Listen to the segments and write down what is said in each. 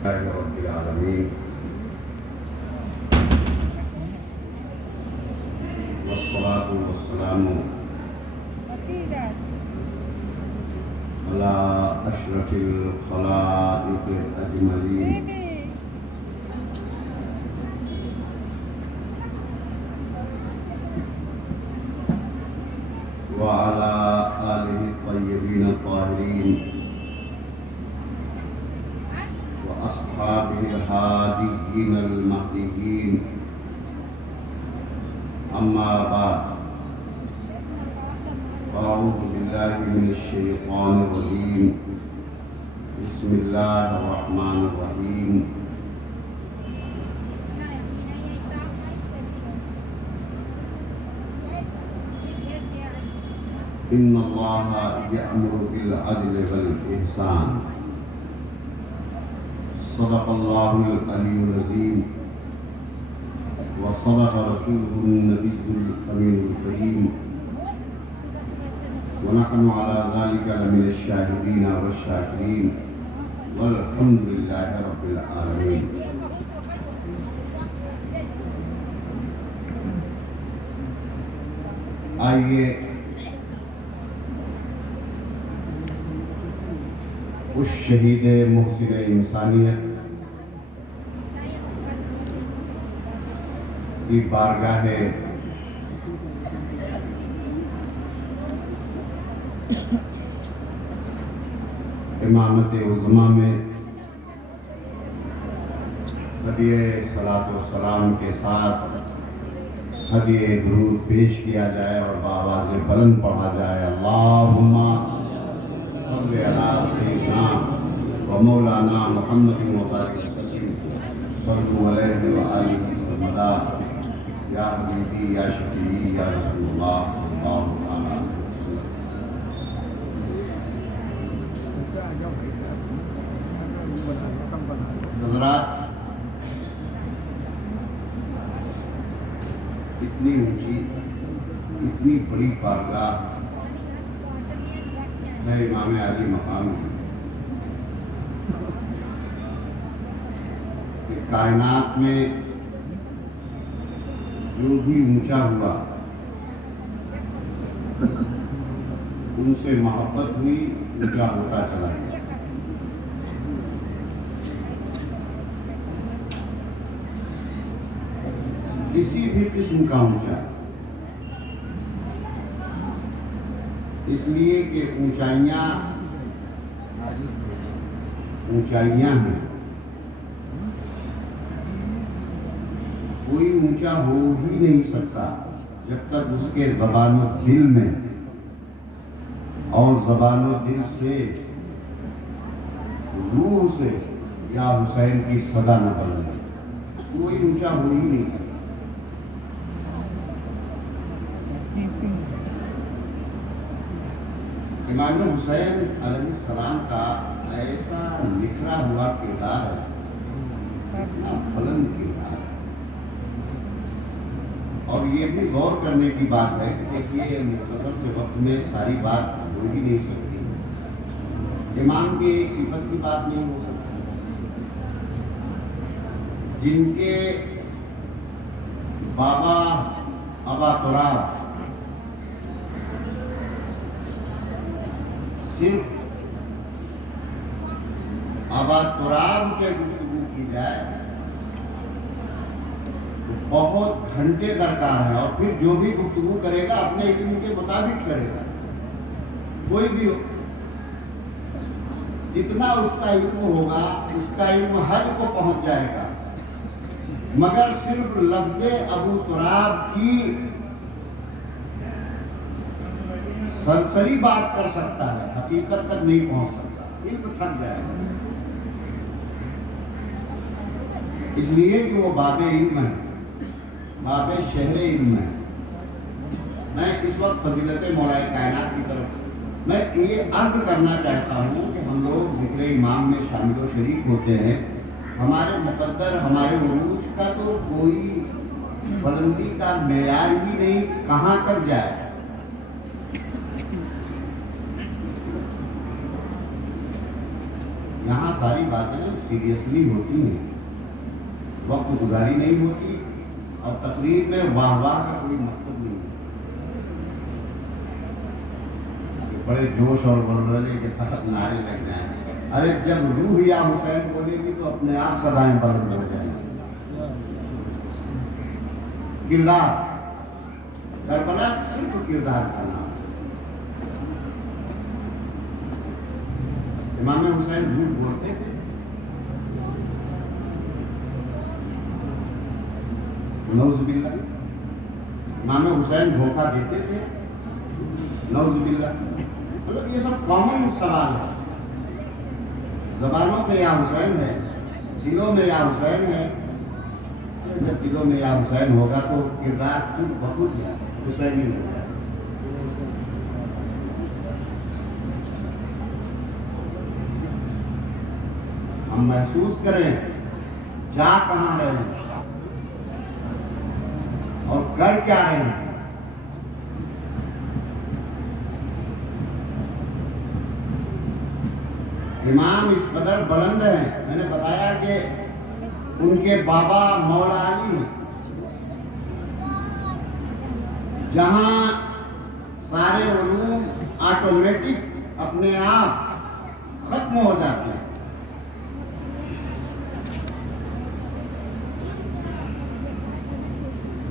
رب العالمين والصلاة والسلام على أشرف الخلائق أجمعين وعلى آله الطيبين الطاهرين وأصحابه الهاديين المهديين. أما بعد، أعوذ بالله من الشيطان الرجيم. بسم الله الرحمن الرحيم. إن الله يأمر بالعدل والإحسان. صدق الله العلي العظيم وصدق رسوله النبي الأمين الكريم ونحن على ذلك لمن الشاهدين والشاكرين والحمد لله رب العالمين. آئیے اس شہید محسن انسانیت کی بارگاہ امامت عظمیٰ میں ہدیہ صلاۃ و سلام کے ساتھ ہدیہ درود پیش کیا جائے اور بآواز بلند پڑھا جائے. اللہم صلی علی سیدنا و مولانا محمد مبارک وسلم صلو علیہ وآلہ سرمدا یا حبیبی یا شفیعی یا رسول اللہ صلی اللہ علیہ وسلم. حضرات، اتنی اونچی اتنی بڑی بارگاہ ہے امام عالی مقام کہ کائنات میں جو بھی اونچا ہوا ان سے محبت ہوئی، اونچا ہوتا چلا گیا. کسی بھی قسم کا اونچا، اس لیے کہ اونچائیاں ہیں. کوئی اونچا ہو ہی نہیں سکتا جب تک اس کے زبان و دل میں اور زبان و دل سے روح سے یا حسین کی صدا نہ بدلے. کوئی اونچا ہو ہی نہیں سکتا. امام حسین علیہ السلام کا ایسا نکھرا ہوا کردار ہے، بلند کردار ہے. اور یہ بھی غور کرنے کی بات ہے کہ یہ مختصر سے وقت میں ساری بات ہو ہی نہیں سکتی. امام کی ایک صفت کی بات نہیں ہو سکتی. جن کے بابا ابا تراب صرف ابا تراب پہ گفتگو کی جائے تو بہت گھنٹے درکار ہے، اور پھر جو بھی گفتگو کرے گا اپنے علم کے مطابق کرے گا. کوئی بھی ہو، جتنا اس کا علم ہوگا اس کا علم حد کو پہنچ جائے گا، مگر صرف لفظ ابو تراب کی سرسری بات کر سکتا ہے، حقیقت تک نہیں پہنچ سکتا. علم تھک جائے گا. اس لیے کہ وہ باب علم ہے، باب شہر علم ہے. میں اس وقت فضیلت مولا کائنات کی طرف میں یہ عرض کرنا چاہتا ہوں کہ ہم لوگ ذکر امام میں شامل و شریک ہوتے ہیں. ہمارے مقدر، ہمارے عروج کا تو کوئی بلندی کا معیار ہی نہیں، کہاں تک جائے. یہاں ساری باتیں سیریسلی ہوتی ہیں، وقت گزاری نہیں ہوتی، اور تقریر میں واہ واہ کا کوئی مقصد نہیں ہے کہ بڑے جوش اور ولولے کے ساتھ نعرے لگ جائیں۔ ارے جب روح یا حسین بولے گی تو اپنے آپ صدائیں بلند ہو جائیں گی۔ کردار، کربلا صرف کردار کا نام۔ امام حسین جھوٹ بولتے تھے، نعوذ باللہ۔ امام حسین دھوکہ دیتے تھے، نعوذ باللہ۔ مطلب یہ سب کامن سوال ہے۔ زبانوں پہ یا حسین ہے، دلوں میں یا حسین ہے۔ جب دلوں میں یا حسین ہوگا تو کردار خود بخود حسینی ہوگا۔ ہم محسوس کریں جا کہاں رہے ہیں اور کر کیا رہے ہیں۔ امام اس قدر بلند ہیں، میں نے بتایا کہ ان کے بابا مولا علی جہاں سارے علوم آٹومیٹک اپنے آپ ختم ہو جاتے ہیں،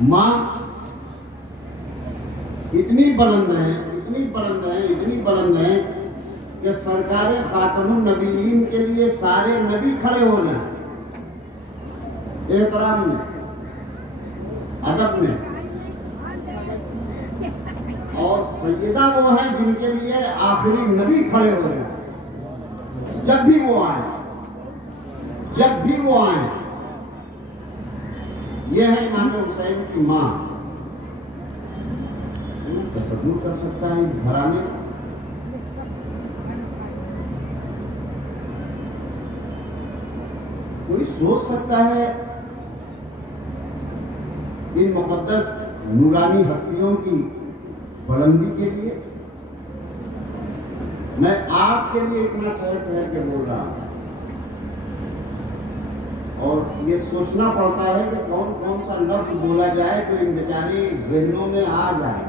ماں اتنی بلند ہیں، اتنی بلند ہیں، اتنی بلند ہیں کہ سرکار خاتم النبیین کے لیے سارے نبی کھڑے ہو جائیں، احترام میں، ادب میں۔ اور سیدہ وہ ہیں جن کے لیے آخری نبی کھڑے ہو جائیں، جب بھی وہ آئیں، جب بھی وہ آئیں۔ یہ ہے امام حسین کی ماں۔ تصور کر سکتا ہے اس گھرانے کا؟ کوئی سوچ سکتا ہے ان مقدس نورانی ہستیوں کی بلندی کے لیے؟ میں آپ کے لیے اتنا ٹھہر ٹھہر کے بول رہا ہوں، اور یہ سوچنا پڑتا ہے کہ کون کون سا لفظ بولا جائے تو ان بیچاری ذہنوں میں آ جائے۔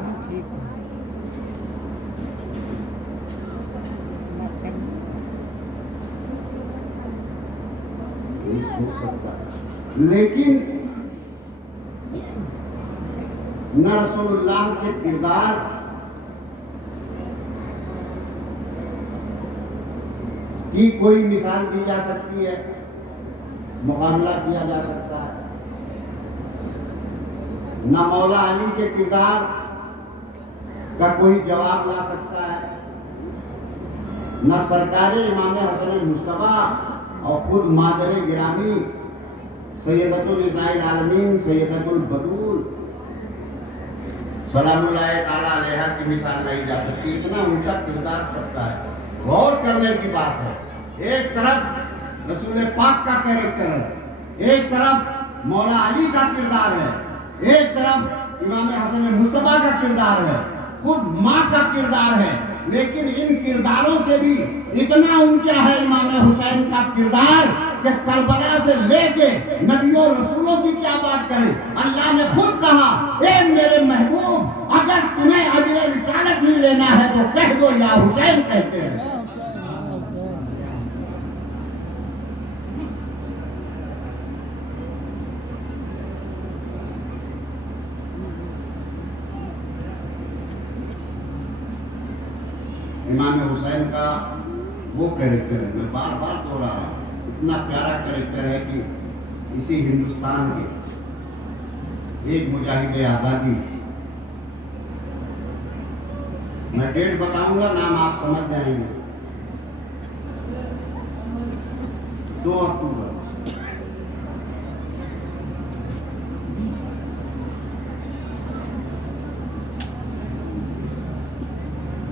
سوچ سکتا ہے، لیکن نہ رسول اللہ کے کردار کی کوئی مثال دی جا سکتی ہے، مقابلہ کیا جا سکتا ہے، نہ مولا علی کے کردار کا کوئی جواب لا سکتا ہے، نہ سرکار امام حسن مصطفیٰ اور خود مادر گرامی سیدۃ النساء العالمین سیدۃ البدول سلام اللہ تعالیٰ علیہ کی مثال لائی جا سکتی۔ اتنا اونچا کردار سکتا ہے۔ غور کرنے کی بات ہے، ایک طرف رسول پاک کا کیریکٹر ہے، ایک طرف مولا علی کا کردار ہے، ایک طرف امام حسن مصطفیٰ کا کردار ہے، خود ماں کا کردار ہے، لیکن ان کرداروں سے بھی اتنا اونچا ہے امام حسین کا کردار کہ کربلا سے لے کے نبیوں رسولوں کی کیا بات کریں۔ اللہ نے خود کہا، اے میرے محبوب، اگر تمہیں اجر رسالت ہی لینا ہے تو کہہ دو یا حسین کہتے ہیں۔ امام حسین کا وہ کریکٹر ہے، میں بار بار دوہرا رہا ہوں، اتنا پیارا کریکٹر ہے کہ اسی ہندوستان کے ایک مجاہد آزادی، میں ڈیٹ بتاؤں گا، نام آپ سمجھ جائیں گے، 2 اکتوبر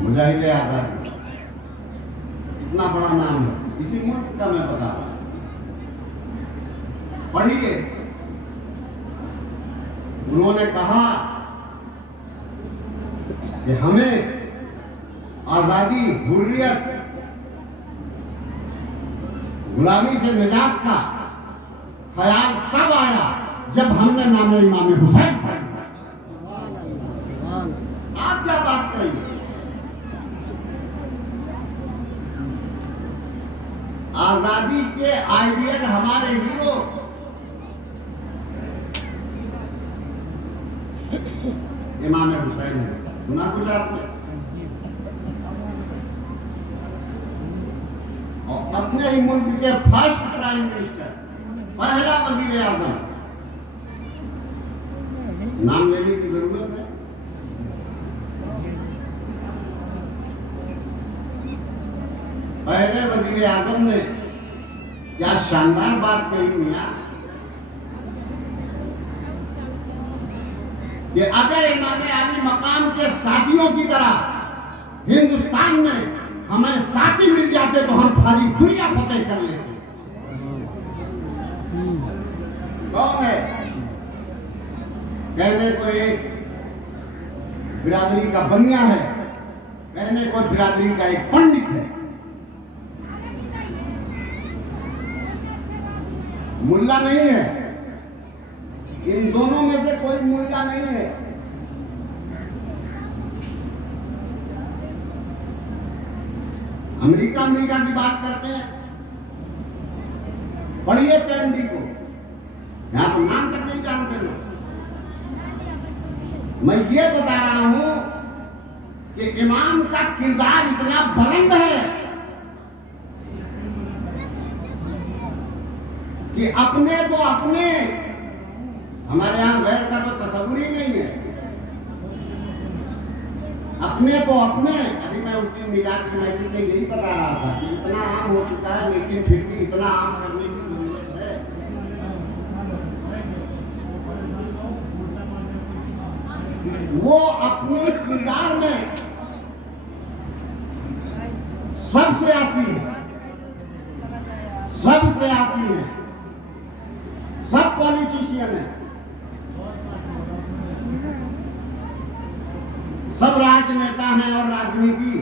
مجاہد آزادی، اتنا بڑا نام ہے، اسی ملک کا میں بتا رہا ہوں۔ پڑھیے، انہوں نے کہا کہ ہمیں آزادی، حریت غلامی سے نجات کا خیال کب آیا؟ جب ہم نے نام امام حسین پڑھ لیا۔ آپ کیا بات کریں گے؟ آزادی کے آئیڈیل ہمارے ہیرو امام حسین ہے۔ سنا کچھ آپ نے؟ اور اپنے ہی ملک کے فرسٹ پرائم منسٹر، پہلا وزیر اعظم، نام لینے کی ضرورت ہے؟ پہلے وزیر اعظم نے کیا شاندار بات کہی میاں کہ اگر امام علی مقام کے ساتھیوں کی طرح ہندوستان میں ہمیں ساتھی مل جاتے تو ہم ساری دنیا فتح کر لیتے۔ کون ہے؟ کہنے کو ایک برادری کا بنیا ہے، کہنے کو برادری کا ایک پنڈت ہے۔ ملا نہیں ہے، ان دونوں میں سے کوئی ملا نہیں ہے۔ امریکہ کی بات کرتے ہیں، پڑھیے کینڈی کو، یہاں پر نام تک نہیں جانتے لوگ۔ میں یہ بتا رہا ہوں کہ امام کا کردار اتنا بلند ہے کہ اپنے تو اپنے، ہمارے یہاں غیر کا تو تصور ہی نہیں ہے، اپنے تو اپنے۔ ابھی میں اس دن میلاد کی محفل میں یہی بتا رہا تھا کہ اتنا عام ہو چکا ہے لیکن پھر بھی اتنا عام کرنے کی ضرورت ہے۔ وہ اپنے کردار میں سب سیاسی ہے، سب سیاسی ہے، سب پولیٹیشین ہے، سب راجنیتا ہیں اور راجنیتی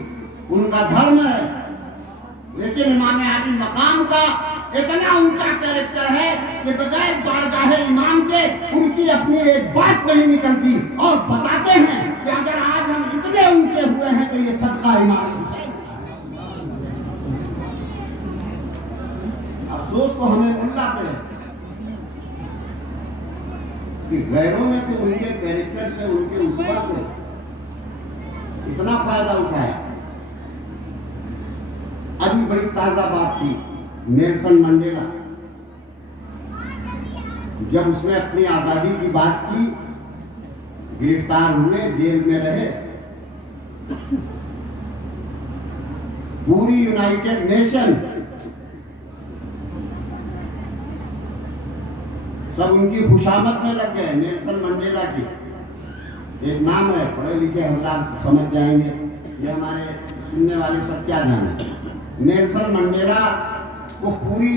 ان کا دھرم ہے، لیکن امام علی مقام کا اتنا اونچا کیریکٹر ہے کہ بغیر بارگاہ امام کے ان کی اپنی ایک بات نہیں نکلتی، اور بتاتے ہیں کہ اگر آج ہم اتنے اونچے ہوئے ہیں تو یہ صدقہ امام حسین۔ افسوس تو ہمیں ملا پہ ہے کہ غیروں نے تو ان کے کیریکٹر سے، ان کے اسوا سے اتنا فائدہ اٹھایا۔ ابھی بڑی تازہ بات تھی، نیلسن منڈیلا جب اس نے اپنی آزادی کی بات کی، گرفتار ہوئے، جیل میں رہے، پوری یونائیٹڈ نیشن سب ان کی خوشامد میں لگ گئے۔ نیلسن منڈیلا کی ایک نام ہے، پڑھے لکھے حضرات سمجھ جائیں گے، یہ ہمارے سننے والے سب کیا جانے۔ نیلسن منڈیلا کو پوری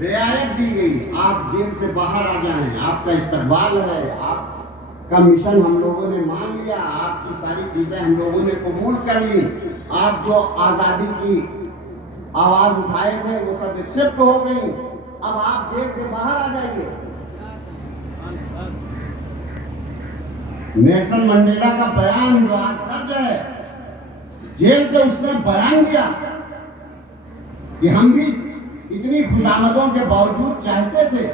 رعایت دی گئی، آپ جیل سے باہر آ جائیں، آپ کا استقبال ہے، آپ کا مشن ہم لوگوں نے مان لیا، آپ کی ساری چیزیں ہم لوگوں نے قبول کر لی، آپ جو آزادی کی آواز اٹھائے تھے وہ سب ایکسپٹ ہو گئی، اب آپ جیل سے باہر آ جائیے۔ نیلسن منڈیلا کا بیان جو آج درج ہے، جیل سے اس نے بیان دیا کہ ہم بھی اتنی خوشامدوں کے باوجود چاہتے تھے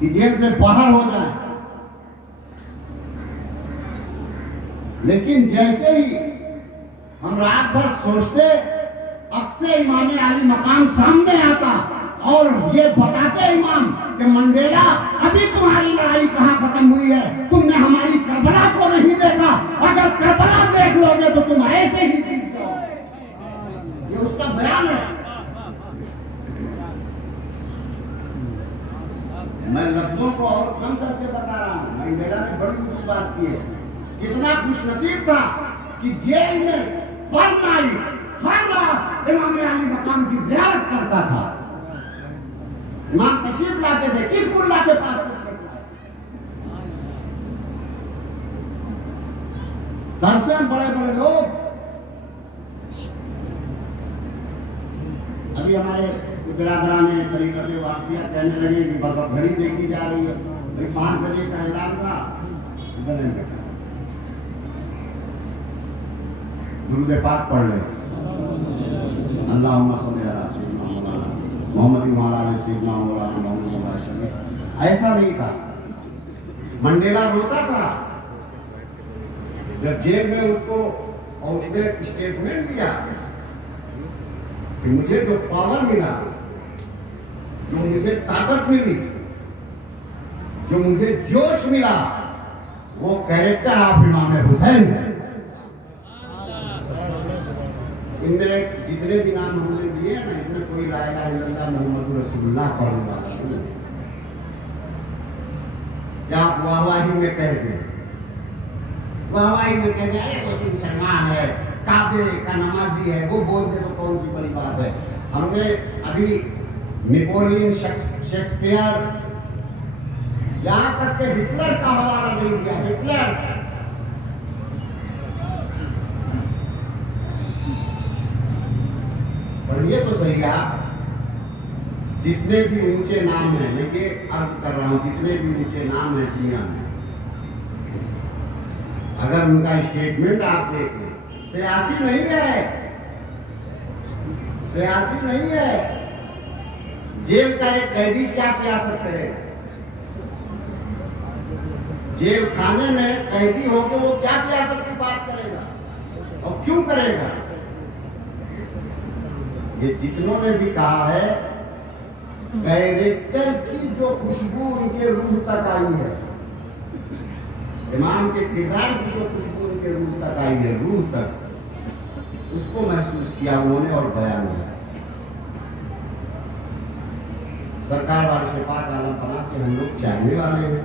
کہ جیل سے باہر ہو جائیں، لیکن جیسے ہی ہم رات بھر سوچتے، اکثر امام علی مقام سامنے آتا اور یہ بتاتے امام کہ منڈیلا ابھی تمہاری لڑائی کہاں ختم ہوئی ہے، تم نے ہماری کربلا کو نہیں دیکھا، اگر کربلا دیکھ لو گے تو تم ایسے ہی جیت جاؤ۔ یہ اس کا بیان ہے۔ میں لفظوں کو اور کم کر کے بتا رہا ہوں، منڈیلا نے بڑی اونچی بات کی ہے، کتنا خوش نصیب تھا کہ جیل میں پر نائٹ ہر رات امام علی مقام کی زیارت کرتا تھا۔ امام تشریف لاتے تھے، کس ملا کے پاس تشریف لائے؟ گھر سے بڑے بڑے لوگ بھی ہمارے برادران طریقت واسیہ کہنے لگے کہ بس اب گھڑی دیکھی جا رہی ہے، بھائی 5 بجے کا اعلان تھا، گلے میں درود پاک پڑھ لیں۔ اللہم صلی علی سیدنا مولانا محمد وعلی آل سیدنا مولانا محمد وسلم۔ ایسا نہیں تھا، منڈیلا روتا تھا جب جیل میں اس کو اور اس نے اسٹیٹمنٹ دیا کہ مجھے جو پاور ملا، جو مجھے طاقت ملی، جو مجھے جوش ملا، وہ کیریکٹر آف امام حسین ہے۔ ان میں جتنے بھی نام ہم نے لیے نا، ان میں کوئی لا الہ الا اللہ محمد رسول اللہ پڑھنے والا نہیں ہے۔ کیا آپ واہی میں کہہ دیں، واہی میں کہہ دیں ارے وہ تو مسلمان ہے، کعبے کا نمازی ہے، وہ بول دے تو کون سی بڑی بات ہے۔ ہم نے ابھی نیپولین شیکسپیئر یہاں تک کہ ہٹلر کا حوالہ نہیں دیا۔ ہٹلر پڑھیے تو صحیح آپ، جتنے بھی اونچے نام ہیں، میں یہ عرض کر رہا ہوں، جتنے بھی اونچے نام ہیں دنیا میں، اگر ان کا اسٹیٹمنٹ آپ دیکھیں، سیاسی نہیں ہے، سیاسی نہیں ہے۔ جیل کا ایک قیدی کیا سیاست کرے گا؟ جیل خانے میں قیدی ہو کے وہ کیا سیاست کی بات کرے گا اور کیوں کرے گا؟ یہ جتنوں نے بھی کہا ہے، کیریکٹر کی جو خوشبو ان کے روح تک آئی ہے، امام کے کردار کی جو خوشبو ان کے روح تک آئی ہے، روح تک، اس کو محسوس کیا انہوں نے اور بیان کیا۔ سرکار وارث پاک عالم پناہ کے ہم لوگ چاہنے والے ہیں،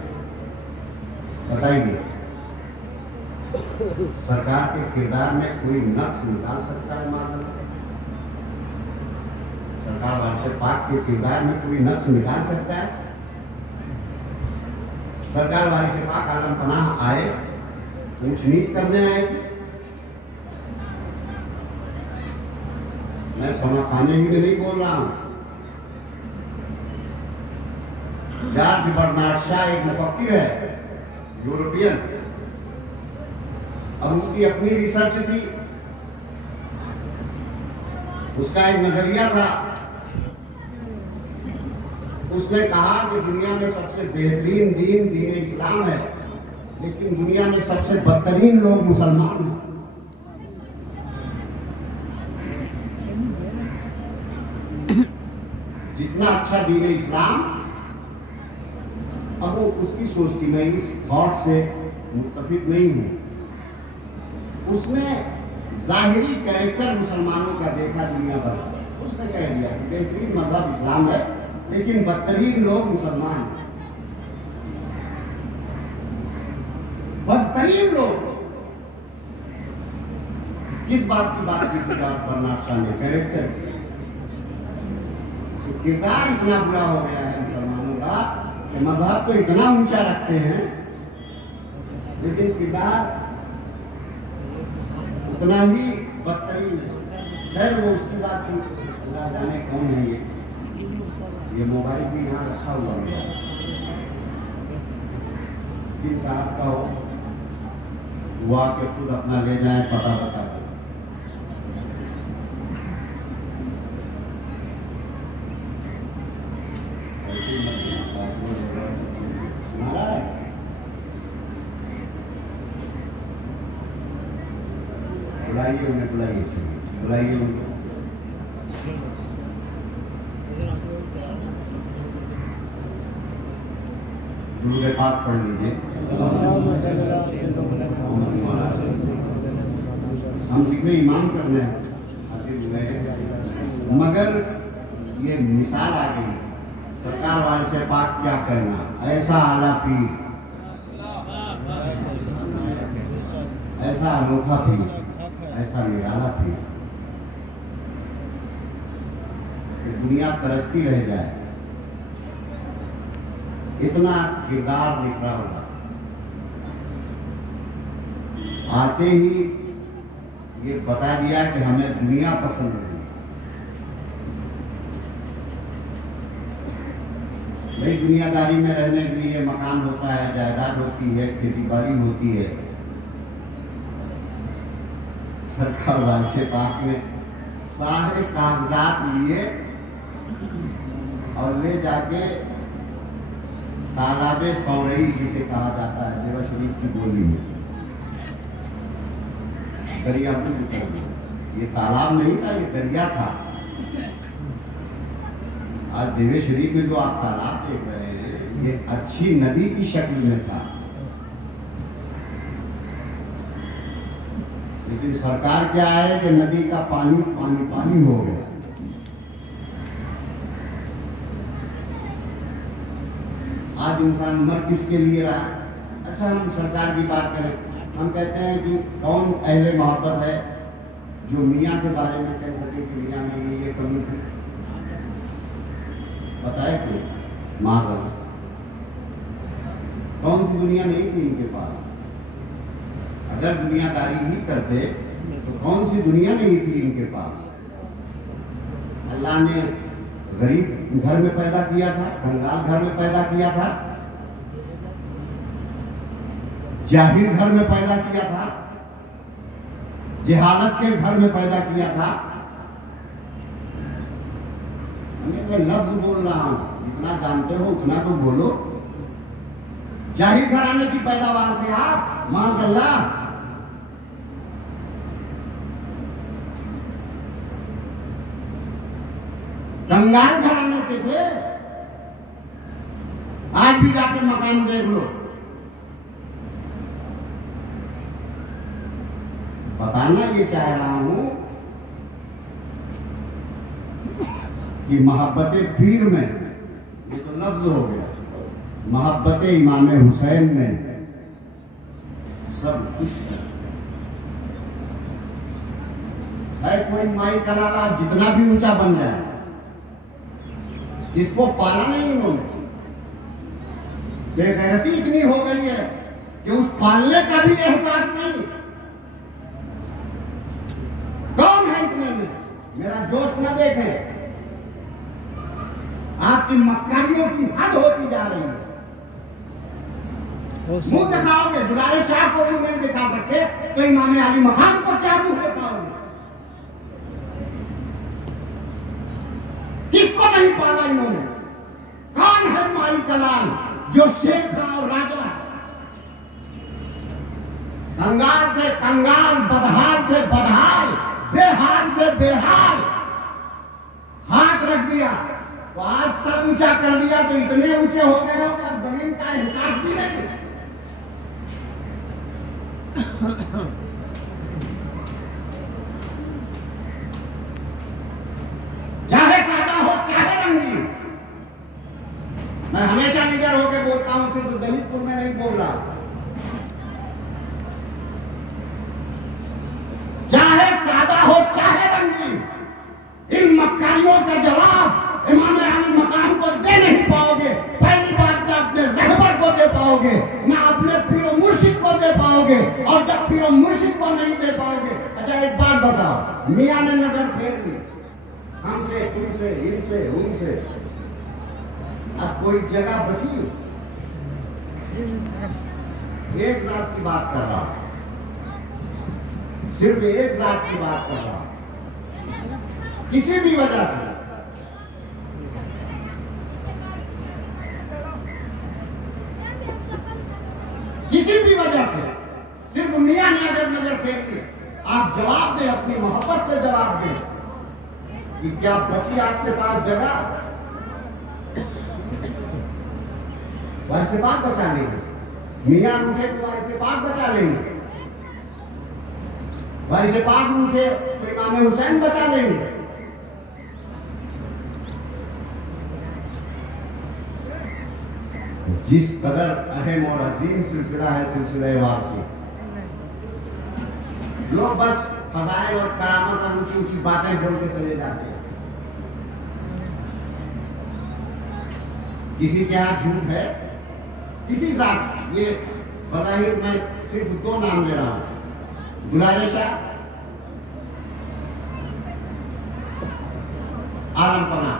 بتائیے سرکار کے کردار میں کوئی نقص نکال سکتا ہے؟ معذرت، سرکار وارث پاک کے کردار میں کوئی نقص نکال سکتا ہے؟ سرکار وارث پاک عالم پناہ آئے، اونچ نیچ کرنے آئے تھے؟ میں سما خانے ہی میں نہیں بول رہا ہوں۔ جارج برنارڈ شاہ ایک مفکر ہے، یورپین، اب اس کی اپنی ریسرچ تھی، اس کا ایک نظریہ تھا۔ اس نے کہا کہ دنیا میں سب سے بہترین دین دین اسلام ہے، لیکن دنیا میں سب سے بدترین لوگ مسلمان ہیں۔ جتنا اچھا دین اسلام، اب وہ اس کی سوچ تھی، میں اس تھاٹ سے متفق نہیں ہوں۔ اس نے ظاہری کیریکٹر مسلمانوں کا دیکھا دنیا بھر، اس نے کہہ دیا کہ بہترین مذہب اسلام ہے لیکن بدترین لوگ مسلمان ہیں۔ بدترین لوگ کس بات کی بات کی تھی جارج برنارڈ شاہ نے؟ کیریکٹر، کردار اتنا برا ہو گیا ہے مسلمانوں کا کہ مذہب تو اتنا اونچا رکھتے ہیں لیکن کردار اتنا ہی بدترین ہے۔ خیر وہ اس کی بات کی، اللہ جانے کون ہے یہ موبائل بھی یہاں رکھا ہوا ہے، جن صاحب کا ہو وہ آ کے خود اپنا لے جائیں، پتہ بتا دیں۔ بلائیے انہیں، بلائیے ان کو۔ درود پاک پڑھ لیجیے۔ ہم ذکر امام کرنے حاصل ہوئے ہیں، مگر یہ مثال آ گئی، سرکار وارث پاک کیا کرنا، ایسا اعلیٰ پیر، ایسا انوکھا پیر، ایسا نرالا پیر کہ دنیا ترستی رہ جائے، اتنا کردار نکلا ہوگا۔ آتے ہی یہ بتا دیا کہ ہمیں دنیا پسند نہیں، بھائی دنیا داری میں رہنے کے لیے مکان ہوتا ہے، جائیداد ہوتی ہے، کھیتی باڑی ہوتی ہے. سرکار وارث پاک نے سارے کاغذات لیے اور لے جا کے تالاب سورئی جسے کہا جاتا ہے دیوا شریف کی بولی میں، دریا میں اتر گیا. یہ تالاب نہیں تھا، یہ دریا تھا. آج دیوے شریف میں جو آپ تالاب دیکھ رہے ہیں یہ اچھی ندی کی شکل میں تھا، لیکن سرکار کیا ہے کہ ندی کا پانی پانی پانی ہو گیا. آج انسان مر کس کے لیے رہا ہے؟ اچھا ہم سرکار کی بات کریں، ہم کہتے ہیں کہ کون اہل محبت ہے جو میاں کے بارے میں کہہ سکے کہ میاں میں یہ کمی تھی؟ بتائے کہ معذرت کون سی دنیا نہیں تھی ان کے پاس؟ اگر دنیا داری ہی کرتے تو کون سی دنیا نہیں تھی ان کے پاس؟ اللہ نے غریب گھر میں پیدا کیا تھا، کنگال گھر میں پیدا کیا تھا، جاہل گھر میں پیدا کیا تھا، جہالت کے گھر میں پیدا کیا تھا. میں لفظ بول رہا ہوں، جتنا جانتے ہو اتنا تو بولو. جاہل گھرانے کی پیداوار تھے آپ، معاذ اللہ. کنگال گھرانے کے تھے. آج بھی جا کے مکان دیکھ لو. بتانا یہ چاہ رہا ہوں کہ محبت پیر میں، یہ تو لفظ ہو گیا، محبت امام حسین میں سب کچھ ہے. کوئی مائی کلالہ جتنا بھی اونچا بن جائے، اس کو پالا نہیں انہوں نے. بے غیرتی اتنی ہو گئی ہے کہ اس پالنے کا بھی احساس نہیں. کون ہے اتنے میں؟ میرا جوش نہ دیکھیں. آپ کی مکاریوں کی حد ہوتی جا رہی ہے. منہ دکھاؤ گے، دلارے شاہ کو منہ نہیں دکھا سکتے تو امام علی مقام کو کیا منہ دکھاؤ گے؟ کس کو نہیں پالا انہوں نے؟ کون ہے مائی کلال جو شیر تھا اور راجا؟ کنگال تھے کنگال، بدحال تھے بدحال، بے حال تھے بے حال. ہاتھ رکھ دیا تو آج سب اونچا کر دیا تو اتنے اونچے ہو گئے ہو کہ اب زمین کا احساس بھی نہیں. چاہے سادہ ہو چاہے رنگین. میں ہمیشہ لیڈر ہو کے بولتا ہوں، صرف زہید پور میں نہیں بول رہا. چاہے سادہ ہو چاہے رنگین، ان مکاریوں کا جواب امام علی مقام کو دے نہیں پاؤ گے. پہلی بات نہ اپنے رہبر کو دے پاؤ گے، نہ اپنے پیر و مرشد کو دے پاؤ گے. اور جب پیر و مرشد کو نہیں دے پاؤ گے، اچھا ایک بات بتاؤ، میاں نے نظر پھیر لی ہم سے، تم سے، ان سے، ان سے، اب کوئی جگہ بچی؟ ایک ذات کی بات کر رہا ہوں، صرف ایک ذات کی بات کر رہا ہوں. کسی بھی وجہ سے کسی بھی وجہ سے صرف میاں نے اگر نظر پھیر لی، آپ جواب دیں، اپنی محبت سے جواب دیں کہ کیا بچی آپ کے پاس جگہ؟ وارث پاک بچا لیں گے. میاں روٹھے تو وارث پاک بچا لیں گے. وارث پاک روٹھے تو امام حسین بچا لیں گے. جس قدر اہم اور عظیم سلسلہ ہے سلسلہ وارثی، لوگ بس فضائل اور کرامت اور اونچی اونچی باتیں بول کے چلے جاتے ہیں. کسی کے ہاں جھوٹ ہے، کسی ذات، یہ بظاہر میں صرف دو نام لے رہا ہوں، دلارے شاہ، عالم پناہ.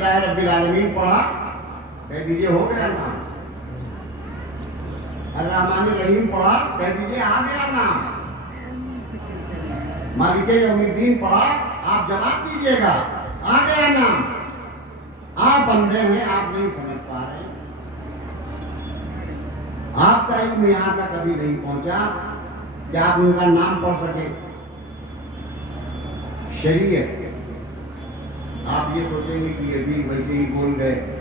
الحمدللہ رب العالمین پڑھا، کہہ دیجئے ہو گیا نام۔ الرحمن الرحیم پڑھا، کہہ دیجئے آ گیا نام۔ مالک یوم الدین پڑھا، آپ جواب دیجئے گا آ گیا نام۔ آپ اندھے ہیں، آپ نہیں سمجھ پا رہے، آپ کا علم یہاں تک کبھی نہیں پہنچا کہ آپ ان کا نام پڑھ سکیں۔ شریعت، آپ یہ سوچیں گے کہ یہ بھی ویسے ہی بول گئے،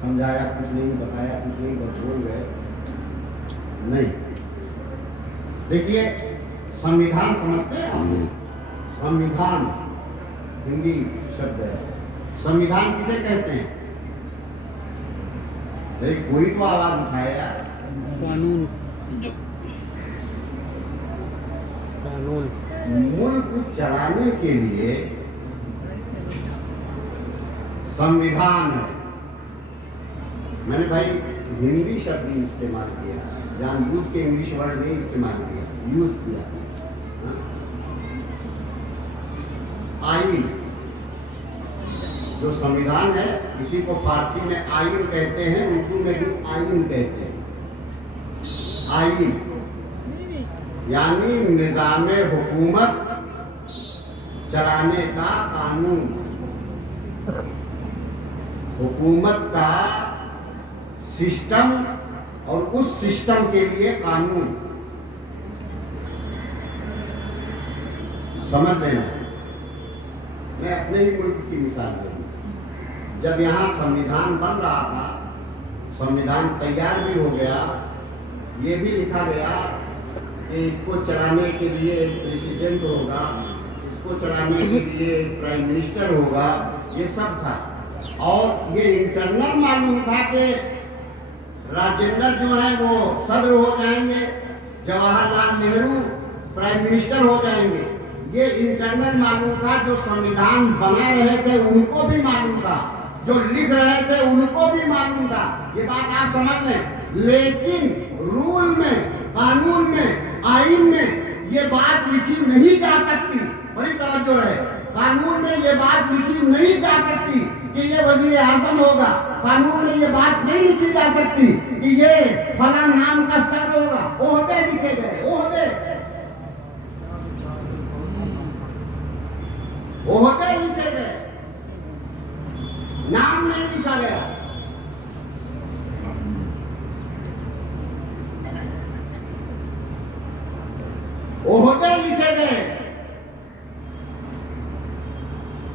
سمجھایا کچھ نہیں، بتایا کچھ نہیں، بس بول گئے، نہیں۔ دیکھیے سمویدھان سمجھتے ہیں؟ سمویدھان ہندی شبد ہے۔ سمویدھان کسے کہتے ہیں؟ کوئی تو آواز اٹھائے یار۔ قانون۔ ملک چلانے کے لیے سمویدھان ہے۔ میں نے بھائی ہندی شبد ہی استعمال کیا، جان بوجھ کے انگلش ورڈ نہیں استعمال کیا، یوز کیا۔ آئین، جو سمویدھان ہے، اسی کو فارسی میں آئین کہتے ہیں، اردو میں بھی آئین کہتے ہیں۔ آئین یعنی نظام حکومت چلانے کا قانون، حکومت کا سسٹم اور اس سسٹم کے لیے قانون۔ سمجھ لینا، میں اپنے ہی ملک کی مثال دوں۔ جب یہاں سمویدھان بن رہا تھا، سمویدھان تیار بھی ہو گیا، یہ بھی لکھا گیا کہ اس کو چلانے کے لیے ایک پریزیڈنٹ ہوگا، اس کو چلانے کے لیے ایک پرائم منسٹر ہوگا، یہ سب تھا۔ اور یہ انٹرنل معلوم تھا کہ راجندر جو ہیں وہ صدر ہو جائیں گے، جواہر لال نہرو پرائم منسٹر ہو جائیں گے، یہ انٹرنل معلوم تھا۔ جو سمویدھان بنا رہے تھے ان کو بھی معلوم تھا، جو لکھ رہے تھے ان کو بھی معلوم تھا، یہ بات آپ سمجھ لیں۔ لیکن رول میں، قانون میں، آئین میں یہ بات لکھی نہیں جا سکتی، بڑی توجہ ہے، قانون میں یہ بات لکھی نہیں جا سکتی کہ یہ وزیر اعظم ہوگا، قانون میں یہ بات نہیں لکھی جا سکتی کہ یہ فلاں نام کا صدر ہوگا۔ عہدے لکھے گئے، عہدے لکھے گئے، نام نہیں لکھا گیا۔ عہدے لکھے گئے،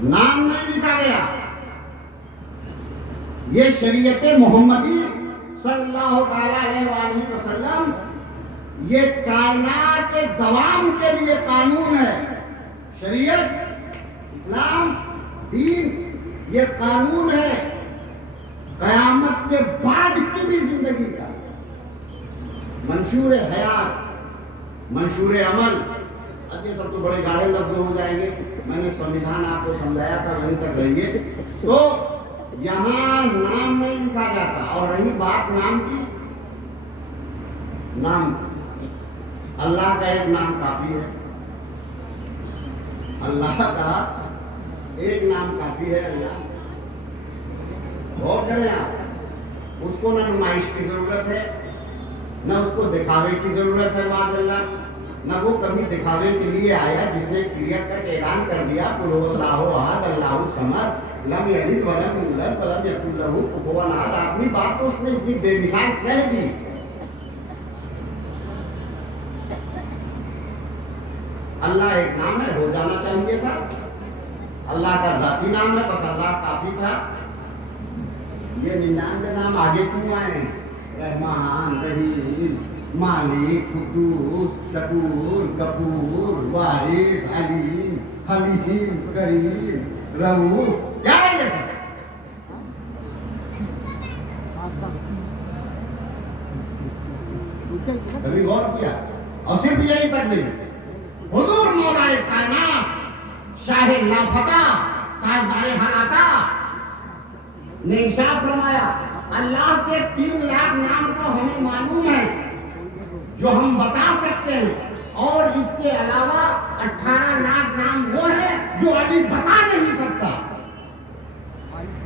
نام نہیں لکھا گیا۔ یہ شریعت محمدی صلی اللہ علیہ وآلہ وسلم یہ کائنات کے دوام کے لیے قانون ہے۔ شریعت، اسلام، دین، یہ قانون ہے قیامت کے بعد کی بھی زندگی کا، منشور حیات، منشور عمل۔ اب یہ سب تو بڑے گاڑے لفظ ہو جائیں گے، میں نے سمویدھان آپ کو سمجھایا تھا، وہیں تک رہیے۔ تو یہاں نام نہیں لکھا جاتا۔ اور رہی بات نام کی، نام اللہ کا ایک نام کافی ہے، اللہ کا ایک نام کافی ہے۔ اللہ غور کریں آپ، اس کو نہ نمائش کی ضرورت ہے، نہ اس کو دکھاوے کی ضرورت ہے، معاذ اللہ، نہ وہ کبھی دکھاوے کے لیے آیا جس نے کلیئر کٹ اعلان کر دیا قل هو اللہ احد اللہ الصمد لم یلد ولم یولد ولم یکن له کفوا احد۔ اپنی بات تو اس نے اتنی بے مثال کہہ دی۔ اللہ ایک نام ہے، ہو جانا چاہیے تھا، اللہ کا ذاتی نام ہے، بس اللہ کافی تھا۔ یہ 99 نام آگے کیوں آئے ہیں؟ رحمان، رحیم، مالک، قدوس، شکور، غفور، وارث، علیم، حلیم، کریم، رؤوف، کیا ہے یہ سب؟ کبھی غور کیا؟ اور صرف یہی تک نہیں، حضور مولا کائنات، شاہ لافتہ، تاجدار حلاقہ نے ارشاد فرمایا اللہ کے 3 لاکھ نام تو ہمیں معلوم ہے جو ہم بتا سکتے ہیں، اور اس کے علاوہ 18 لاکھ نام وہ ہے جو علی بتا نہیں سکتا۔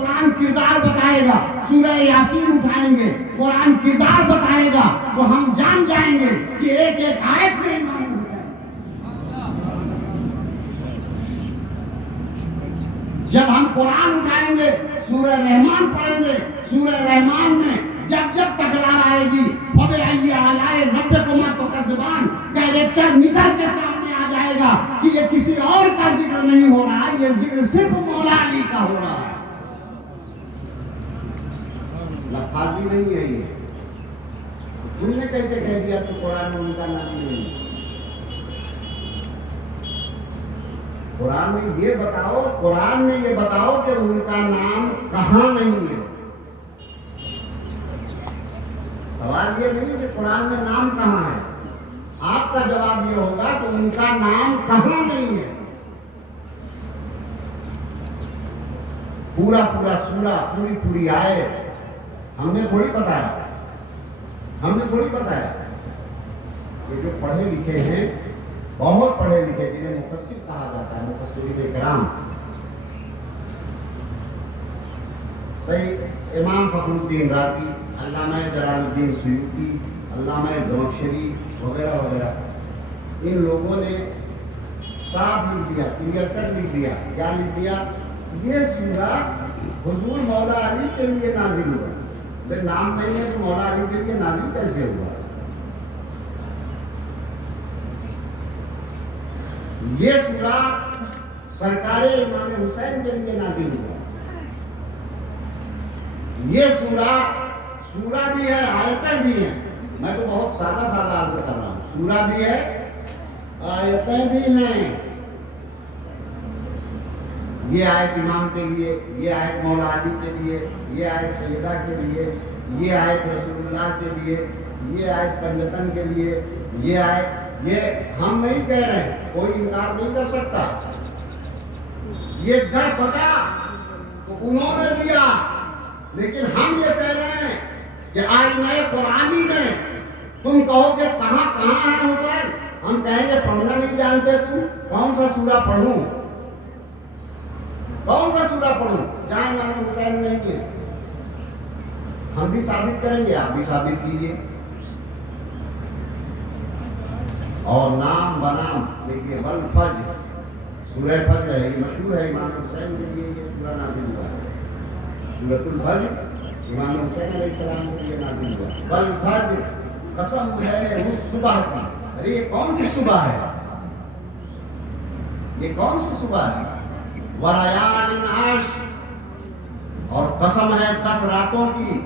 قرآن کردار بتائے گا. سورہ یاسین اٹھائیں گے, قرآن کردار بتائے گا, تو ہم جان جائیں گے کہ ایک ایک آیت میں امام حسین. جب ہم قرآن اٹھائیں گے, سورہ رحمان پڑھیں گے, سورہ رحمان میں جب جب تکرار آئے گی فَبِأَيِّ آلَاءِ رَبِّكُمَا تُكَذِّبَانِ, کیریکٹر نکل کے سامنے آ جائے گا کہ یہ کسی اور کا ذکر نہیں ہو رہا ہے, یہ ذکر صرف مولا علی کا ہو رہا ہے. لفاظی نہیں ہے یہ. تم نے کیسے کہہ دیا کہ قرآن میں ان کا نام نہیں ہے؟ قرآن میں یہ بتاؤ, قرآن میں یہ بتاؤ کہ ان کا نام کہاں نہیں ہے. سوال یہ نہیں کہ قرآن میں نام کہاں ہے, آپ کا جواب یہ ہوگا کہ ان کا نام کہاں نہیں ہے. پورا پورا سورہ, پوری پوری آیت ہم نے تھوڑی بتایا, ہم نے تھوڑی بتایا. یہ جو پڑھے لکھے ہیں, بہت پڑھے لکھے, جنہیں مفسر کہا جاتا ہے, مفسرین کرام, امام فخر الدین رازی, علامہ جلال الدین سیوطی, علامہ زمخشری وغیرہ وغیرہ, ان لوگوں نے صاف لکھ دیا, کلیئر کٹ لکھ دیا. کیا لکھ دیا؟ یہ سورہ حضور مولا علی کے لیے نازل ہوا. جب نام نہیں ہے تو مولا علی کے لیے نازل کیسے ہوا؟ یہ سورہ سرکار امام حسین کے لیے نازل ہوا. یہ سورہ بھی ہے, آیتیں بھی ہیں. میں تو بہت سادہ سادہ عرض کر رہا ہوں. سورہ بھی ہے, آیتیں بھی ہیں. یہ آیت امام کے لیے, یہ آیت مولا علی کے لیے, یہ آیت سیدہ کے لیے, یہ آیت رسول اللہ کے لیے, یہ آیت پنجتن کے لیے, یہ آیت, یہ ہم نہیں کہہ رہے, کوئی انکار نہیں کر سکتا. یہ در پتا تو انہوں نے دیا, لیکن ہم یہ کہہ رہے ہیں کہ آئینہ قرآنی میں تم کہو کہ کہاں کہاں ہے حسین, ہم کہیں گے پڑھنا نہیں جانتے تم, کون سا سورہ پڑھوں, کون سا سورہ پڑھوں جہاں امام حسین نہیں ہے. ہم بھی ثابت کریں گے, آپ بھی ثابت کیجیے. اور نام بنام دیکھیے, والفجر, سورہ فجر ہے, یہ مشہور ہے, امام حسین کے لیے یہ سورہ نازل ہوا ہے. سورۃ الفجر امام حسین علیہ السلام کے لیے نازل ہوا. والفجر, قسم ہے اس صبح کی. ارے یہ کون سی صبح ہے, یہ کون سی صبح ہے؟ وَلَيَالٍ عَشْرٍ, اور قسم ہے 10 راتوں کی.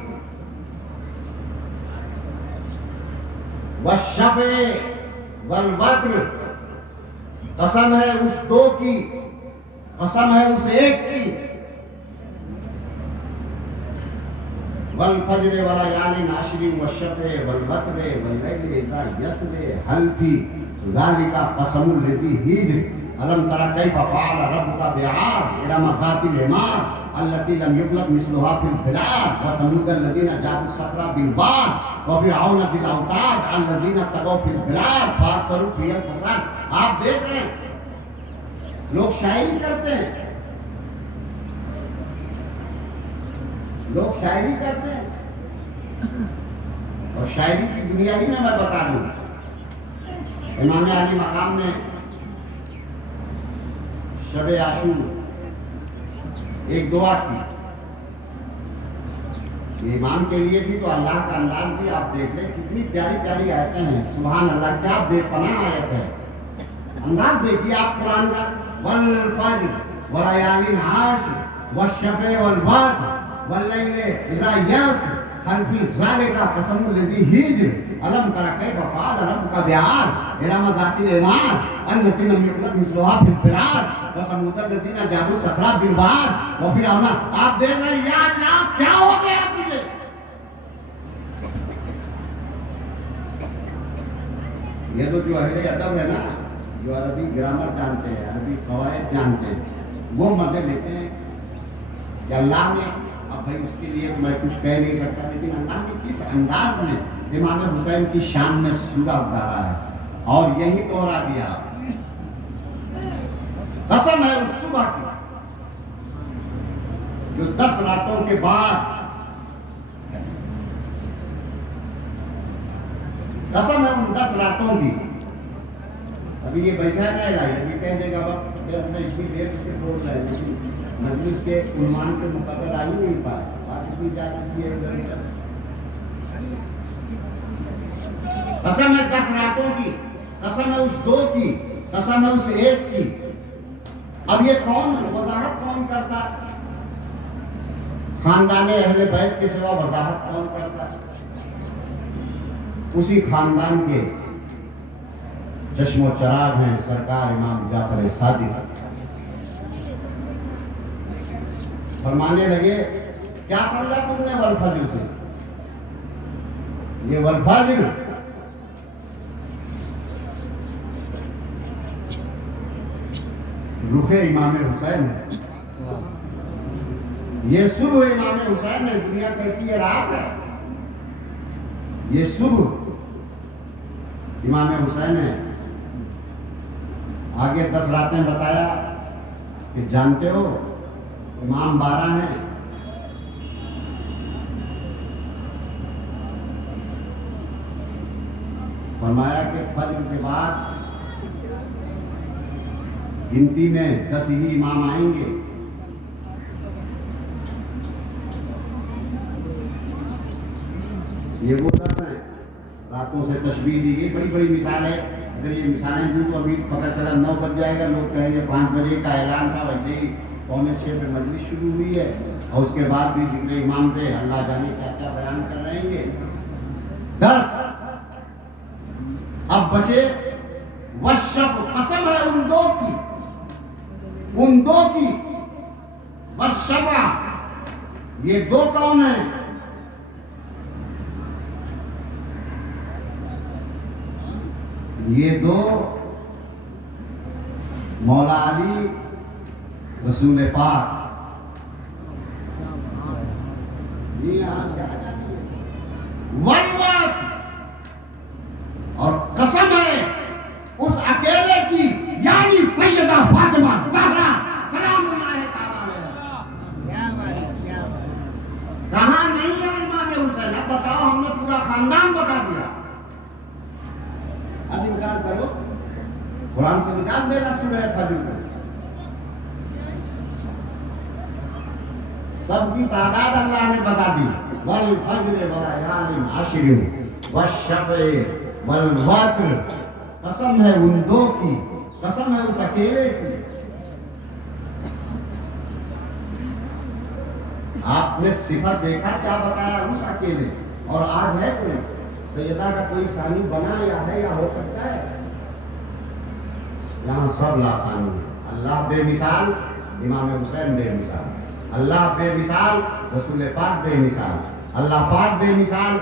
وَالشَّفْعِ وَالْوَتْرِ, قسم ہے اس 2 کی, قسم ہے اس 1 کی. وَالْفَجْرِ وَلَيَالٍ عَشْرٍ وَالشَّفْعِ وَالْوَتْرِ وَاللَّيْلِ إِذَا يَسْرِ هَلْ فِي ذَلِكَ قَسَمٌ لِذِي حِجْرٍ أَلَمْ تَرَ كَيْفَ فَعَلَ رَبُّكَ بِعَادٍ إِرَمَ ذَاتِ الْعِمَادِ التي لم يخلق مثلها في البلاد وثمود الذين جابوا الصخر بالواد وفرعون ذي الاوتاد الذين طغوا في البلاد فاكثروا فيها الفساد. آپ دیکھ رہے ہیں لوگ شاعری کرتے ہیں, لوگ شاعری کرتے ہیں, اور شاعری کی دنیا ہی میں بتا دوں, امام علی مقام نے شب عاشور ایک دعا کی. امام کے لیے بھی تو اللہ کا انداز بھی آپ دیکھ لیں, کتنی پیاری پیاری آیتیں ہیں. سبحان اللہ, کیا بے پناہ آیت ہے. انداز دیکھیے آپ قرآن کا. والفجر ولیالٍ عشر والشفع والوتر واللیل اذا یسر هل فی ذلک قسم لذی حجر ألم تر كيف فعل ربك بعاد إرم ذات العماد التي لم يخلق مثلها في البلاد وثمود الذين جابوا الصخر بالواد وفرعون. آپ دیکھ رہے ہیں, یا اللہ کیا ہو گیا تجھے. یہ تو جو اہل ادب ہے نا, جو عربی گرامر جانتے ہیں, عربی قواعد جانتے ہیں, وہ مزے لیتے ہیں کہ اللہ نے, اب بھائی اس کے لیے میں کچھ کہہ نہیں سکتا, لیکن اللہ نے کس انداز میں امام حسین کی شان میں سورہ اتارا ہے, اور یہی دوہرا دیا. قسم ہے اس صبح کی جو 10 راتوں کے بعد قسم ہے ان 10 راتوں کی. ابھی یہ بیٹھا ہے نا ابھی کہہ دے گا وقت اتنی دیر اس کے بول رہے ہیں مجلس کے عنوان کے مقابل آ ہی نہیں پائے. باقی جا چکی ہے. قسم ہے 10 راتوں کی, قسم ہے اس 2 کی, قسم ہے اس 1 کی. اب یہ کون وضاحت کون کرتا ہے؟ خاندان اہل بیت کے سوا وضاحت کون کرتا ہے؟ اسی خاندان کے چشم و چراغ ہیں سرکار امام جعفر صادق. فرمانے لگے کیا سمجھا تم نے والفجر سے؟ یہ والفجر رخ امام حسین ہے, یہ صبح امام حسین ہے. دنیا کہتی ہے رات ہے, یہ صبح امام حسین ہے. آگے 10 راتیں بتایا کہ جانتے ہو امام 12 ہیں. فرمایا کہ فجر کے بعد گنتی میں 10 ہی امام آئیں گے. یہ وہ 10 ہیں. راتوں سے تشبیہ دی گئی, بڑی بڑی مثال ہے. اگر یہ مثالیں دوں تو ابھی پتہ چلا 9 بج جائے گا, لوگ کہیں گے 5 بجے کا اعلان تھا, ویسے ہی 5:45 پہ مجلس شروع ہوئی ہے اور اس کے بعد بھی ذکر امام پہ اللہ جانے کیا کیا بیان کر رہے ہیں. 10 اب بچے والشفع, قسم ہے ان 2 کی, ان 2 کی. والشفع, یہ 2 کون ہیں؟ یہ 2 مولا علی رسول پاک. والوقت, اور قسم ہے اس اکیلے کی یعنی سیدہ فاطمہ زہرا سلام اللہ تعالی. کہاں نہیں ہے امام حسین؟ اب بتاؤ, ہم نے پورا خاندان بتا دیا. اب انکار کرو, قرآن سے نکال دینا سورہ فجر کو. سب کی تعداد اللہ نے بتا دی. والفجر وليال عشر والشفع والوتر, قسم ہے ان 2 کی, قسم ہے اس اکیلے کی. آپ نے صفت دیکھا کیا بتایا اس اکیلے, اور آج ہے کوئی سیدہ کا کوئی ثانی بنا یا ہے یا ہو سکتا ہے؟ یہاں سب لاسانی ہے. اللہ بے مثال, امام حسین بے مثال. اللہ بے مثال, رسول پاک بے مثال. اللہ پاک بے مثال,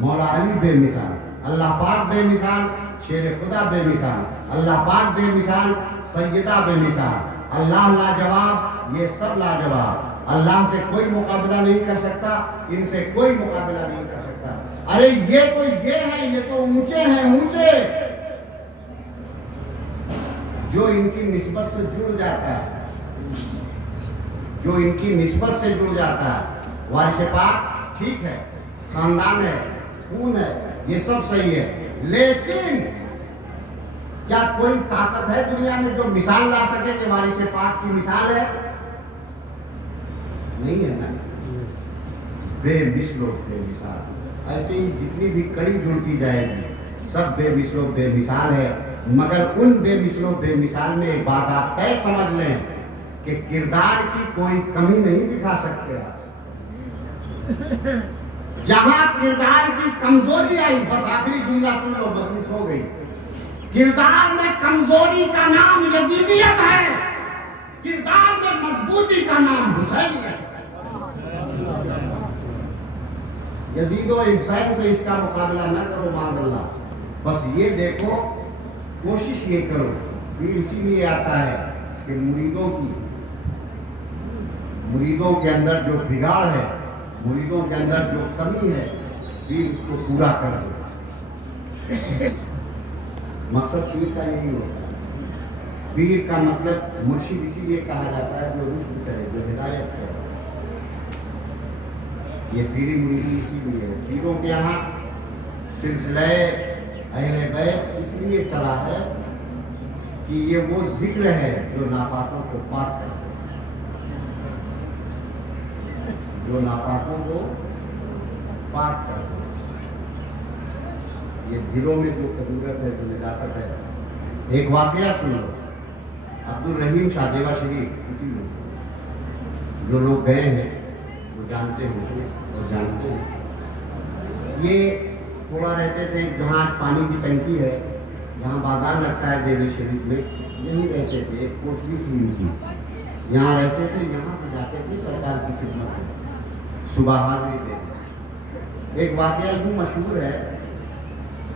مولا علی بے مثال. اللہ پاک بے مثال, شیر خدا بے مثال. اللہ پاک بے مثال, سیدہ بے مثال. اللہ لاجواب, یہ سب لاجواب. اللہ سے کوئی مقابلہ نہیں کر سکتا, ان سے کوئی مقابلہ نہیں کر سکتا. ارے یہ تو یہ ہیں, یہ تو اونچے ہیں, اونچے. جو ان کی نسبت سے جڑ جاتا ہے, جو ان کی نسبت سے جڑ جاتا ہے, وارث پاک ٹھیک ہے, خاندان ہے, خون ہے, یہ سب صحیح ہے, لیکن کیا کوئی طاقت ہے دنیا میں جو مثال لا سکے کہ وارث پاک کی مثال ہے؟ نہیں ہے نا. بے مثل و بے مثال. ایسے ہی جتنی بھی کڑی جڑتی جائے گی سب بے مثل و بے مثال ہے. مگر ان بے مثل و بے مثال میں ایک بات آپ طے سمجھ لیں کہ کردار کی کوئی کمی نہیں دکھا سکتے. جہاں کردار کی کمزوری آئی, بس آخری جملہ سن لو, مجلس ہو گئی. کردار میں کمزوری کا نام یزیدیت ہے, کردار میں مضبوطی کا نام حسینیت ہے. یزید و حسین سے اس کا مقابلہ نہ کرو معاذ اللہ. بس یہ دیکھو, کوشش یہ کرو. پھر اسی لیے آتا ہے کہ مریدوں کے اندر جو بگاڑ ہے, مریدوں کے اندر جو کمی ہے, پھر اس کو پورا کر دو. مقصد پیر کا یہی ہوتا ہے. پیر کا مطلب مرشد اسی لیے کہا جاتا ہے جو رشد کرے, جو ہدایت کرے. یہ پیری مریدی اسی لیے پیروں کے یہاں سلسلہ اہل بیت اس لیے چلا ہے کہ یہ وہ ذکر ہے جو ناپاکوں کو پاک کرتے ہیں، جو ناپاکوں کو پاک کرتے ہیں۔ یہ دلوں میں جو قدورت ہے، جو نجاست ہے۔ ایک واقعہ سن لو، عبدالرحیم شاہ دیوا شریف، جو لوگ گئے ہیں وہ جانتے ہیں اور جانتے ہیں۔ یہ تھوڑا رہتے تھے جہاں پانی کی ٹنکی ہے، جہاں بازار لگتا ہے دیوی شریف میں، یہیں رہتے تھے۔ ایک کوٹری تھی ان کی، یہاں رہتے تھے، یہاں سے جاتے تھے سرکار کی خدمت میں صبح حاضری دے۔ ایک واقعہ یوں مشہور ہے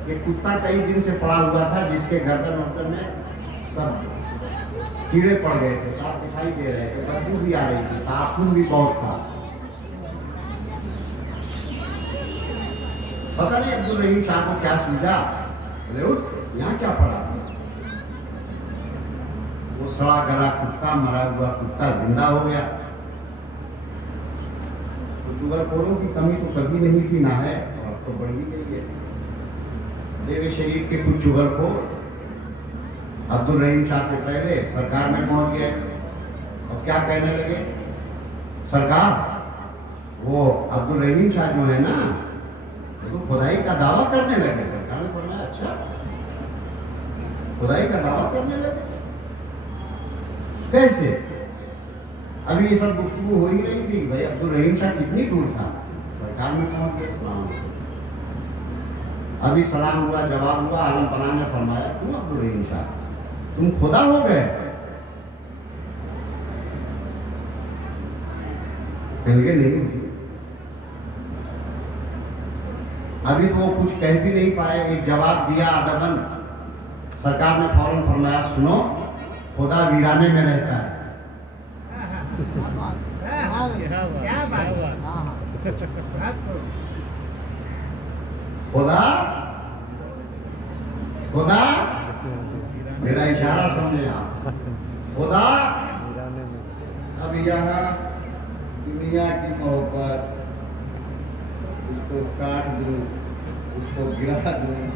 کہ کتا کئی دن سے پڑا ہوا تھا، جس کے گردن وردن میں سب کیڑے پڑ گئے تھے، صاف دکھائی دے رہے تھے، بدبو بھی آ رہی تھی، تعفن بھی بہت تھا۔ پتہ نہیں عبدالرحیم شاہ کو کیا سوچا، بولے اٹھ، یہاں کیا پڑا؟ وہ سڑا گلا کتا، مرا ہوا کتا زندہ ہو گیا۔ تو چغل خوروں کی کمی تو کبھی نہیں تھی، نہ ہے، اور تو بڑھ ہی گئی ہے۔ دیوی شریف کے کچھ چغل خور عبدالرحیم شاہ سے پہلے سرکار میں پہنچ گئے اور کیا کہنے لگے، سرکار وہ عبدالرحیم شاہ جو ہے نا، تو خدائی کا دعویٰ کرنے لگے۔ سرکار نے فرمایا اچھا، خدائی کا دعویٰ کرنے لگے، کیسے؟ ابھی یہ سب گفتگو ہو ہی رہی تھی، بھائی عبدالرحیم شاہ کتنی دور تھا، سرکار میں پہنچ گئے، سلام ابھی سلام ہوا، جواب ہوا، عالم پناہ نے فرمایا کیوں عبدالرحیم شاہ تم خدا ہو گئے؟ کہنے لگے نہیں، ابھی تو وہ کچھ کہہ بھی نہیں پائے، ایک جواب دیا ادباً۔ سرکار نے فوراً فرمایا سنو، خدا ویرانے میں رہتا ہے۔ خدا میرا اشارہ سمجھے آپ، خدا اب یہاں دنیا کی محبت، اس کو کاٹ دوں، اس کو گرا دوں،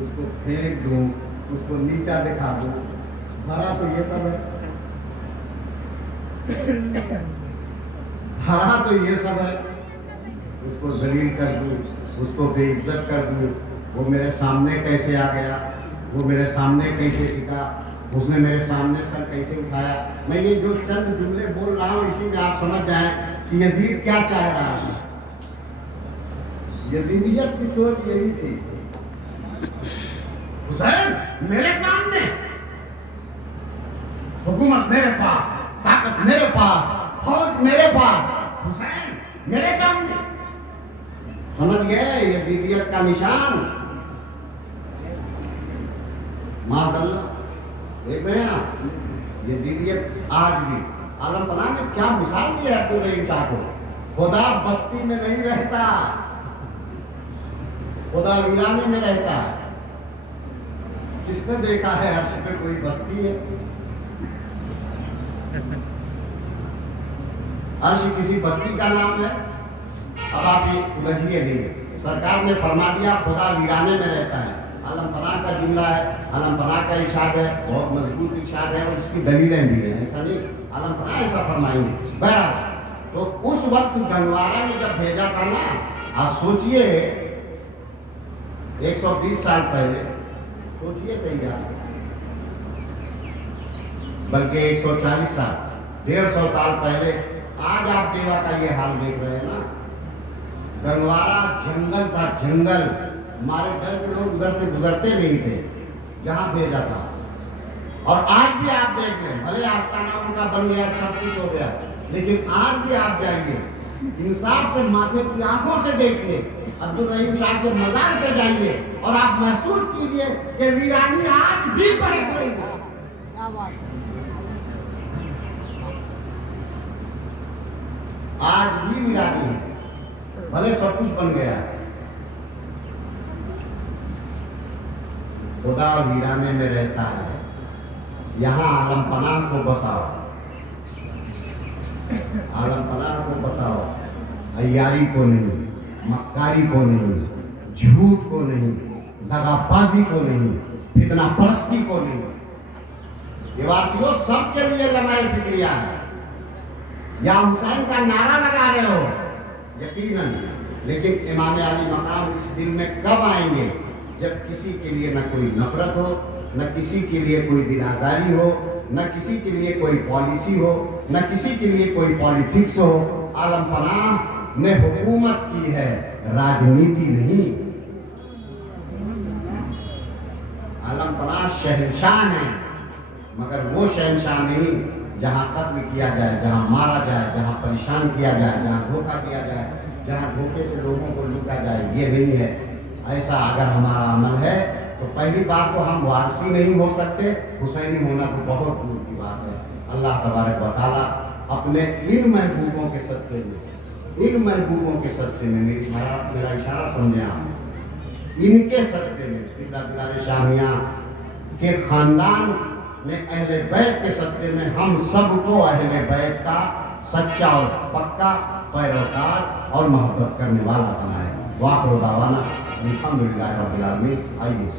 اس کو پھینک دوں، اس کو نیچا دکھا دوں، بھرا تو یہ سب ہے، بھرا تو یہ سب ہے، اس کو ذلیل کر دوں، اس کو بے عزت کر دوں، وہ میرے سامنے کیسے آ گیا، وہ میرے سامنے کیسے ٹکا، اس نے میرے سامنے سر کیسے اٹھایا۔ میں یہ جو چند جملے بول رہا ہوں اسی میں آپ سمجھ جائیں کہ یزید کیا چاہ رہا ہے۔ یزیدیت کی سوچ یہی تھی، حسین میرے سامنے، حکومت میرے پاس، طاقت میرے پاس، فوج میرے پاس، حسین میرے سامنے۔ سمجھ گئے یزیدیت کا نشان؟ معاذ اللہ، دیکھ رہے ہیں آپ یزیدیت آج بھی۔ عالم پناہ نے کیا مثال دی ہے عبدالرحیم شاہ کو، خدا بستی میں نہیں رہتا، خدا ویرانے میں رہتا ہے۔ کس نے دیکھا ہے عرش پہ کوئی بستی ہے؟ عرش کسی بستی کا نام ہے؟ اب آپ یہ الجھیے نہیں، سرکار نے فرما دیا خدا ویرانے میں رہتا ہے۔ عالم پناہ کا جملہ ہے، عالم پناہ کا ارشاد ہے، بہت مضبوط ارشاد ہے اور اس کی دلیلیں بھی ہیں، ایسا نہیں عالم پناہ ایسا فرمائیں گے۔ بہرحال تو اس وقت گنوارا نے جب بھیجا تھا نا، آپ سوچئے 120 سال پہلے، سوچئے صحیح یاد، بلکہ 140 سال، 150 سال پہلے، آج آپ دیوا کا یہ حال دیکھ رہے ہیں نا، گنوارا جنگل تھا، جنگل، ہمارے گھر کے لوگ ادھر سے گزرتے نہیں تھے جہاں بھیجا تھا۔ اور آج بھی آپ دیکھ لیں، بھلے آستانہ ان کا بن گیا، سب کچھ ہو گیا، لیکن آج بھی آپ جائیے، انصاف سے ماتھے کی آنکھوں سے دیکھیے، عبدالرحیم شاہ کے مزار پہ جائیے اور آپ محسوس کیجئے کہ ویرانی آج بھی برس رہی ہے۔ آج بھی ویرانی ہے، بھلے سب کچھ بن گیا ہے۔ خدا ویرانے میں رہتا ہے، یہاں عالم پناہ کو بساؤ، عالم پناہ کو بساؤ۔ عیاری کو نہیں، مکاری کو نہیں، جھوٹ کو نہیں، دغا بازی کو نہیں، فتنہ پرستی کو نہیں۔ یہ وارثیوں سب کے لیے لمحہ فکریہ ہے۔ یا حسین کا نعرہ لگا رہے ہو یقیناً، لیکن امام علی مقام اس دن میں کب آئیں گے جب کسی کے لیے نہ کوئی نفرت ہو، نہ کسی کے لیے کوئی دل آزاری ہو، نہ کسی کے لیے کوئی پالیسی ہو، نہ کسی کے لیے کوئی پالیٹکس ہو۔ عالم پناہ نے حکومت کی ہے، راجنیتی نہیں۔ عالم پناہ شہنشاہ ہیں، مگر وہ شہنشاہ نہیں جہاں قتل کیا جائے، جہاں مارا جائے، جہاں پریشان کیا جائے، جہاں دھوکہ دیا جائے، جہاں دھوکے سے لوگوں کو لوٹا جائے۔ یہ نہیں ہے۔ ایسا اگر ہمارا عمل ہے تو پہلی بات تو ہم وارثی نہیں ہو سکتے، حسینی ہونا تو بہت دور کی بات ہے۔ اللہ تبارک و تعالیٰ اپنے ان محبوبوں کے صدقے میں میرا اشارہ سمجھیں آپ، ان کے صدقے میں قبلہ دلال شامیہ کے خاندان نے اہل بیت کے صدقے میں ہم سب کو اہل بیت کا سچا اور پکا پیروکار اور محبت کرنے والا بنائے۔ وآخر دعوانا الحمدللہ رب العالمین۔ آئیے